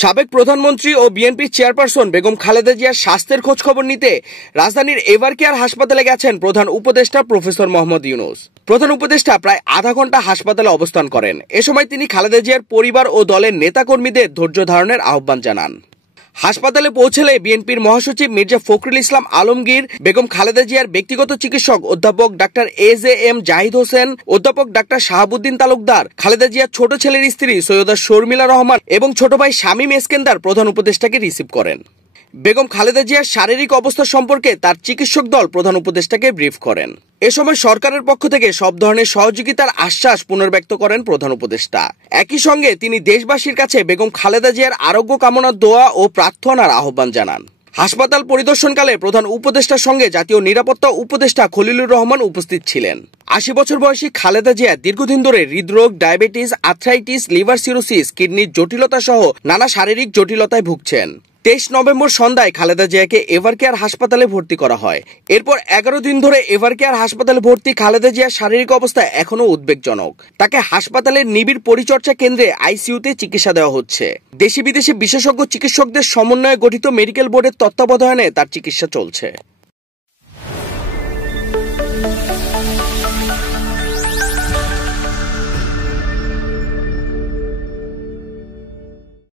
সাবেক প্রধানমন্ত্রী ও BNP chairperson Begum Khaleda জিয়ার স্বাস্থ্যের খোঁজ খবর নিতে রাজধানীর এভারকেয়ার হাসপাতালে গেছেন প্রধান উপদেষ্টা প্রফেসর মোহাম্মদ ইউনূস। প্রধান উপদেষ্টা প্রায় আধা ঘন্টা হাসপাতালে অবস্থান করেন। এ সময় তিনি খালেদা জিয়ার পরিবার ও দলের নেতাকর্মীদের ধৈর্য ধারণের আহ্বান জানান। হাসপাতালে পৌঁছলে বিএনপির মহাসচিব মির্জা ফখরুল ইসলাম আলমগীর, বেগম খালেদা জিয়ার ব্যক্তিগত চিকিৎসক অধ্যাপক ডাক্তার এজেএম জাহিদ হোসেন, অধ্যাপক ডাক্তার শাহাবুদ্দিন তালুকদার, খালেদা জিয়ার ছোট ছেলের স্ত্রী সৈয়দা শর্মিলা রহমান এবং ছোট ভাই শামীম এসকেন্দার প্রধান উপদেষ্টাকে রিসিভ করেন। বেগম খালেদা জিয়ার শারীরিক অবস্থা সম্পর্কে তার চিকিৎসক দল প্রধান উপদেষ্টাকে ব্রিফ করেন। এ সময় সরকারের পক্ষ থেকে সব ধরনের সহযোগিতার আশ্বাস পুনর্ব্যক্ত করেন প্রধান উপদেষ্টা। একই সঙ্গে তিনি দেশবাসীর কাছে বেগম খালেদা জিয়ার আরোগ্য কামনার দোয়া ও প্রার্থনার আহ্বান জানান। হাসপাতাল পরিদর্শনকালে প্রধান উপদেষ্টার সঙ্গে জাতীয় নিরাপত্তা উপদেষ্টা খলিলুর রহমান উপস্থিত ছিলেন। ৮০ বছর বয়সী খালেদা জিয়া দীর্ঘদিন ধরে হৃদরোগ, ডায়াবেটিস, আর্থ্রাইটিস, লিভার সিরোসিস, কিডনির জটিলতা সহ নানা শারীরিক জটিলতায় ভুগছেন। ২৩ নভেম্বর সন্ধ্যায় খালেদা জিয়াকে এভারকেয়ার হাসপাতালে ভর্তি করা হয়। এরপর ১১ দিন ধরে এভারকেয়ার হাসপাতালে ভর্তি খালেদা জিয়ার শারীরিক অবস্থা এখনো উদ্বেগজনক। তাকে হাসপাতালের নিবিড় পরিচর্যা কেন্দ্রে আইসিইউতে চিকিৎসা দেওয়া হচ্ছে। দেশি বিদেশি বিশেষজ্ঞ চিকিৎসকদের সমন্বয়ে গঠিত মেডিকেল বোর্ডের তত্ত্বাবধানে তার চিকিৎসা চলছে।